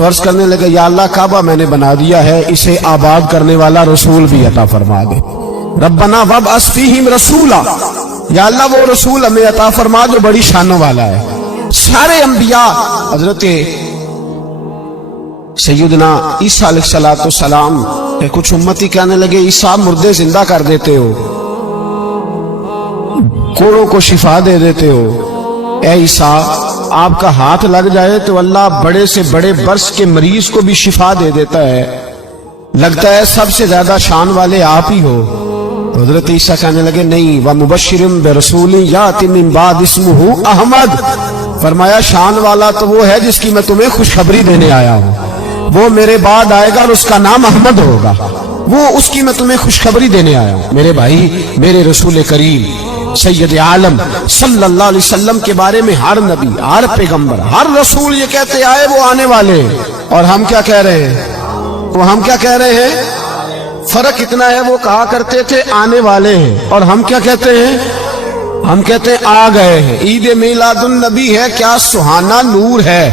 تو عرض کرنے لگے یا اللہ کعبہ میں نے بنا دیا ہے، اسے آباد کرنے والا رسول بھی عطا فرما دے۔ ربنا وابعث فیہم رسولا، یا اللہ وہ رسول ہمیں عطا فرما جو بڑی شانوں والا ہے۔ سارے انبیاء حضرت سیدنا عیسیٰ علیہ السلام کہ کچھ امتی کہنے لگے عیسیٰ مردے زندہ کر دیتے ہو، کوڑوں کو شفا دے دیتے ہو، اے عیسیٰ آپ کا ہاتھ لگ جائے تو اللہ بڑے سے بڑے برس کے مریض کو بھی شفا دے دیتا ہے، لگتا ہے سب سے زیادہ شان والے آپ ہی ہو۔ تو حضرت عیسیٰ کہنے لگے نہیں، وَمُبَشِّرٌ بِرَسُولٍ يَأْتِي مِن بَعْدِهِ اسْمُهُ احمد، فرمایا شان والا تو وہ ہے جس کی میں تمہیں خوشخبری دینے آیا ہوں، وہ میرے بعد آئے گا اور اس کا نام احمد ہوگا، وہ اس کی میں تمہیں خوشخبری دینے آیا ہوں۔ میرے بھائی، میرے رسول کریم سید عالم صلی اللہ علیہ وسلم کے بارے میں ہر نبی، ہر پیغمبر، ہر رسول یہ کہتے آئے وہ آنے والے ہیں، اور ہم کیا کہہ رہے ہیں؟ وہ ہم کیا کہہ رہے ہیں؟ فرق اتنا ہے، وہ کہا کرتے تھے آنے والے ہیں، اور ہم کیا کہتے ہیں؟ ہم کہتے ہیں آ گئے ہیں۔ عید میلاد النبی ہے، کیا سہانا نور ہے،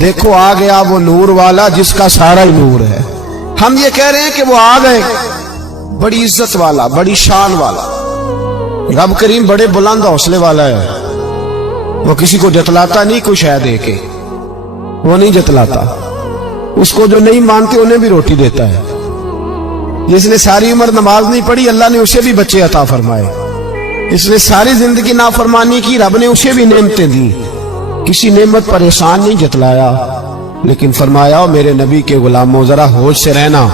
دیکھو آ گیا وہ نور والا جس کا سارا ہی نور ہے۔ ہم یہ کہہ رہے ہیں کہ وہ آ گئے، بڑی عزت والا، بڑی شان والا، رب کریم بڑے بلند حوصلے والا ہے، وہ کسی کو جتلاتا نہیں کوئی شے دے کے، وہ نہیں جتلاتا، اس کو جو نہیں مانتے انہیں بھی روٹی دیتا ہے۔ جس نے ساری عمر نماز نہیں پڑھی اللہ نے اسے بھی بچے عطا فرمائے، اس نے ساری زندگی نافرمانی کی رب نے اسے بھی نعمتیں دی، کسی نعمت پر احسان نہیں جتلایا، لیکن فرمایا میرے نبی کے غلاموں ذرا ہوش سے رہنا،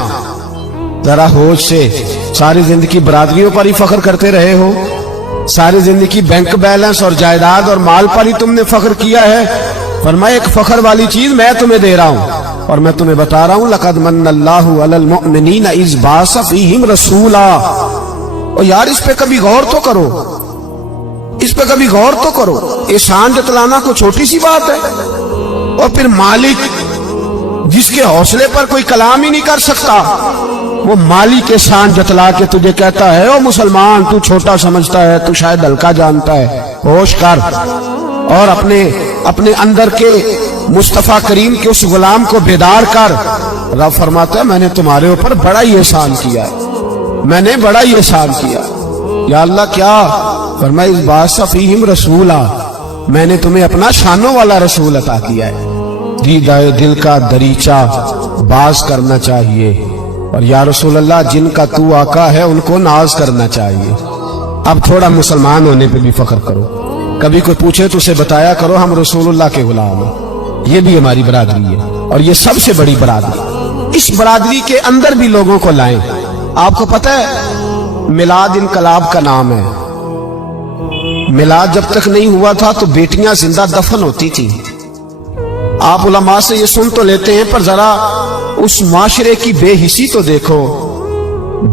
ذرا ہوش سے۔ ساری زندگی برادریوں پر ہی فخر کرتے رہے ہو، ساری زندگی بینک بیلنس اور جائیداد اور مال پر ہی تم نے فخر کیا ہے، فرمایا ایک فخر والی چیز میں تمہیں دے رہا ہوں، اور میں تمہیں بتا رہا ہوں لقد من اللہ علی المؤمنین اذ بعث فیہم رسولا۔ اور یار اس پہ کبھی غور تو کرو، اس پہ کبھی غور تو کرو، احسان جتلانا کوئی چھوٹی سی بات ہے؟ اور پھر مالک جس کے حوصلے پر کوئی کلام ہی نہیں کر سکتا، وہ مالک احسان جتلا کے تجھے کہتا ہے او مسلمان تو چھوٹا سمجھتا ہے، تو شاید ہلکا جانتا ہے، ہوش کر اور اپنے اندر کے مصطفیٰ کریم کے اس غلام کو بیدار کر۔ رب فرماتا ہے میں نے تمہارے اوپر بڑا ہی احسان کیا ہے، میں نے بڑا ہی احسان کیا۔ یا اللہ کیا؟ فرمایا اس بعث فیہم رسولا، میں نے تمہیں اپنا شانوں والا رسول عطا کیا ہے۔ دیدائے دل کا دریچہ باز کرنا چاہیے، اور یا رسول اللہ جن کا تو آقا ہے ان کو ناز کرنا چاہیے۔ اب تھوڑا مسلمان ہونے پہ بھی فخر کرو، کبھی کوئی پوچھے تو اسے بتایا کرو ہم رسول اللہ کے غلام ہیں، یہ بھی ہماری برادری ہے، اور یہ سب سے بڑی برادری، اس برادری کے اندر بھی لوگوں کو لائیں۔ آپ کو پتہ ہے میلاد انقلاب کا نام ہے، میلاد جب تک نہیں ہوا تھا تو بیٹیاں زندہ دفن ہوتی تھی۔ آپ علماء سے یہ سن تو لیتے ہیں پر ذرا اس معاشرے کی بے حسی تو دیکھو،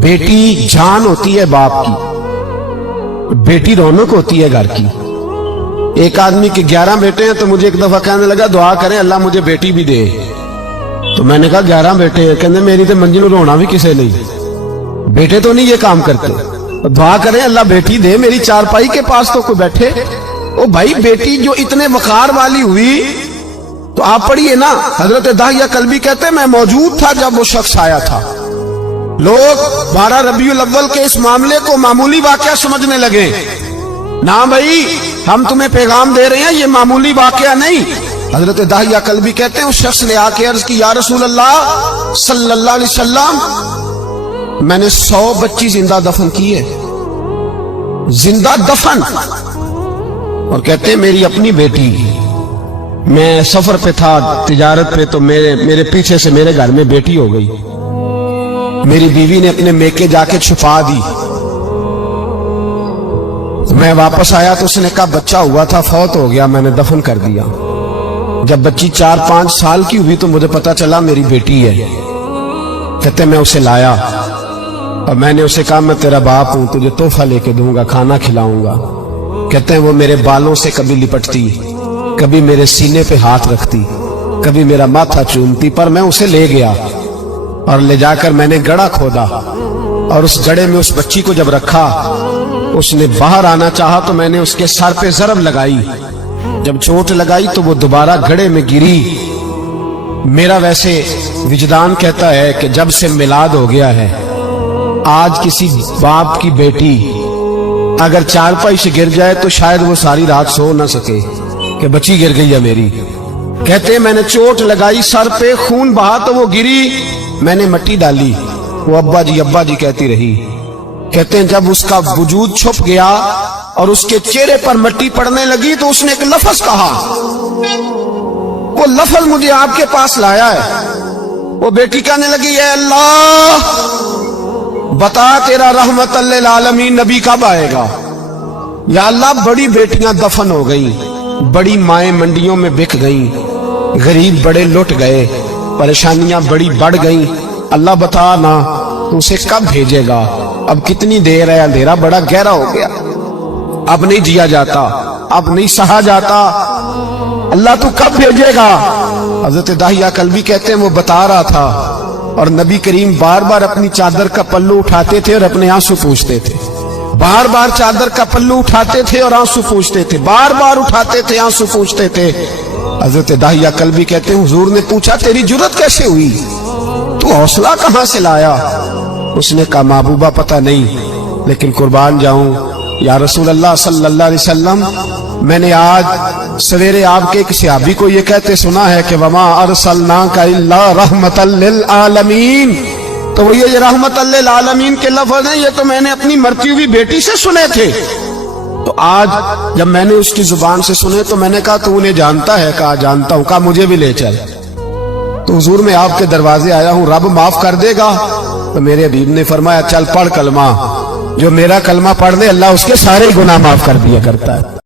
بیٹی جان ہوتی ہے باپ کی، بیٹی رونق ہوتی ہے گھر کی۔ ایک آدمی کے 11 بیٹے ہیں تو مجھے ایک دفعہ کہنے لگا دعا کریں اللہ مجھے بیٹی بھی دے، تو میں نے کہا 11 بیٹے ہیں، کہنے میری تو منزل رونا بھی کسے نہیں، بیٹے تو نہیں یہ کام کرتے، دعا کریں اللہ بیٹی دے، میری چارپائی کے پاس تو کوئی بیٹھے۔ او بھائی بیٹی جو اتنے وقار والی ہوئی تو آپ پڑھیے نا، حضرت داہیہ کلبی کہتے ہیں میں موجود تھا جب وہ شخص آیا تھا، لوگ 12 ربیع الاول کے اس معاملے کو معمولی واقعہ سمجھنے لگے، نا بھائی ہم تمہیں پیغام دے رہے ہیں یہ معمولی واقعہ نہیں۔ حضرت داہیہ کلبی کہتے ہیں اس شخص نے آ کے عرض کی یا رسول اللہ صلی اللہ علیہ وسلم میں نے 100 بچی زندہ دفن کی ہے، زندہ دفن، اور کہتے ہیں میری اپنی بیٹی، میں سفر پہ تھا تجارت پہ تو میرے پیچھے سے میرے گھر میں بیٹی ہو گئی، میری بیوی نے اپنے میکے جا کے چھپا دی، میں واپس آیا تو اس نے کہا بچہ ہوا تھا فوت ہو گیا، میں نے دفن کر دیا۔ جب بچی 4-5 سال کی ہوئی تو مجھے پتا چلا میری بیٹی ہے، کہتے میں اسے لایا اور میں نے اسے کہا میں تیرا باپ ہوں، تجھے تحفہ لے کے دوں گا، کھانا کھلاؤں گا۔ کہتے ہیں وہ میرے بالوں سے کبھی لپٹتی، کبھی میرے سینے پہ ہاتھ رکھتی، کبھی میرا ماتھا چومتی، پر میں اسے لے گیا اور لے جا کر میں نے گڑھا کھودا، اور اس گڑھے میں اس بچی کو جب رکھا، اس نے باہر آنا چاہا تو میں نے اس کے سر پہ ضرب لگائی، جب چوٹ لگائی تو وہ دوبارہ گڑھے میں گری، میرا ویسے وجدان کہتا ہے کہ جب سے میلاد ہو گیا ہے، آج کسی باپ کی بیٹی اگر چارپائی سے گر جائے تو شاید وہ ساری رات سو نہ سکے کہ بچی گر گئی ہے میری۔ کہتے ہیں میں نے چوٹ لگائی سر پہ، خون بہا تو وہ گری، میں نے مٹی ڈالی، وہ ابا جی کہتی رہی۔ کہتے ہیں جب اس کا وجود چھپ گیا اور اس کے چہرے پر مٹی پڑنے لگی تو اس نے ایک لفظ کہا، وہ لفظ مجھے آپ کے پاس لایا ہے۔ وہ بیٹی کہنے لگی اے اللہ بتا تیرا رحمت للعالمین نبی کب آئے گا؟ یا اللہ بڑی بیٹیاں دفن ہو گئیں، بڑی مائیں منڈیوں میں بک گئیں، غریب بڑے لٹ گئے، پریشانیاں بڑی بڑھ گئیں، اللہ بتا نا تو اسے کب بھیجے گا؟ اب کتنی دیر ہے، اندھیرا بڑا گہرا ہو گیا، اب نہیں جیا جاتا، اب نہیں سہا جاتا، اللہ تو کب بھیجے گا؟ حضرت داہیہ کلبی کہتے ہیں وہ بتا رہا تھا اور نبی کریم بار بار اپنی چادر کا پلو اٹھاتے تھے اور اپنے آنسو پوچھتے تھے، بار بار چادر کا پلو اٹھاتے تھے اور آنسو پوچھتے تھے، بار بار اٹھاتے تھے آنسو پوچھتے تھے۔ حضرت داہیہ کلبی کہتے ہیں حضور نے پوچھا تیری جرت کیسے ہوئی، تو حوصلہ کہاں سے لایا؟ اس نے کہا محبوبہ پتہ نہیں، لیکن قربان جاؤں یا رسول اللہ صلی اللہ علیہ وسلم، میں نے آج سویرے آپ کے ایک صحابی کو یہ کہتے سنا ہے کہ وما ارسلناک الا رحمت للعالمین، تو وہ یہ رحمت للعالمین کے لفظ ہیں، یہ تو میں نے اپنی مرتی ہوئی بیٹی سے سنے تھے۔ تو آج جب میں نے اس کی زبان سے سنے تو میں نے کہا تو انہیں جانتا ہے؟ کہا جانتا ہوں۔ کہا مجھے بھی لے چل۔ تو حضور میں آپ کے دروازے آیا ہوں، رب معاف کر دے گا؟ تو میرے حبیب نے فرمایا چل پڑھ کلمہ، جو میرا کلمہ پڑھ دے اللہ اس کے سارے گناہ معاف کر دیا کرتا ہے۔